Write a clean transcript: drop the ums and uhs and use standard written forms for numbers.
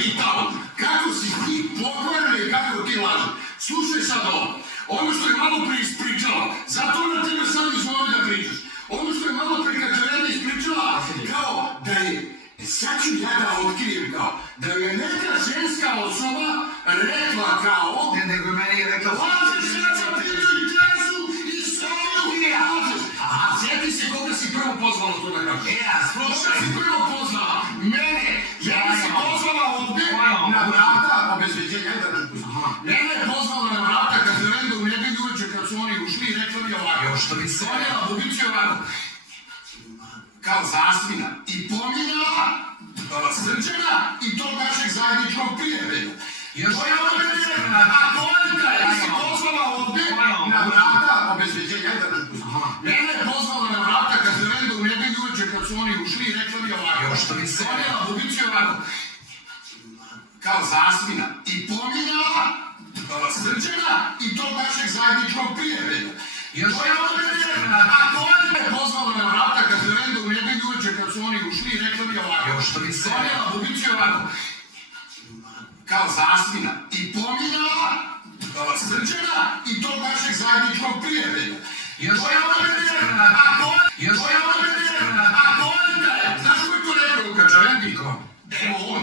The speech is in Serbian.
pitao kako si ti pokvarili i kako ti laži. Slušaj sad ovo. Ono što je malo pre ispričala, zato ona tebe sad izvoli da pričaš. Ono što je malo pre Katarina ispričala, kao da je, sad ću ja da otkrijem kao, da je neka ženska osoba rekla kao, nego meni je rekla, lažeš, ja sam pitao i trasu i svoju lažeš. A sjeti se koga si prvo pozvala to da kažeš. Koga si prvo pozvala? Mene. Ja bi se pozvala ovdje na vrata obezbeđenja. Mene je pozvala na vrata kad se renda u nedelju uveče kad su oni ušli i rekla mi ovako. Sonjela Bubić je ovako. Kao zasmina. I pominjala Srđana i tog našeg zajedničkog prijatelja. To je ono mene. A Kolinka je se pozvala ovdje na vrata obezbeđenja. Mene je pozvala na vrata kad se renda u nedelju uveče kad su oni ušli i rekla mi ovako. Sonjela Bubić je ovako. Kao zasmina. I pominjala Srđana i tog našeg zajedničkog prijatelja. To je ono mene. A Kolinka je pozvala na vrata kad se renda u nedelju uveče kad su oni ušli i rekla mi ovako. Sonjela Bubić je ovako. Kao zasmina. I pominjala Srđana i tog našeg zajedničkog prijatelja. To je ono mene. A Kolinka je. Znaš ko je to rekao u Kačarendiko? Evo on.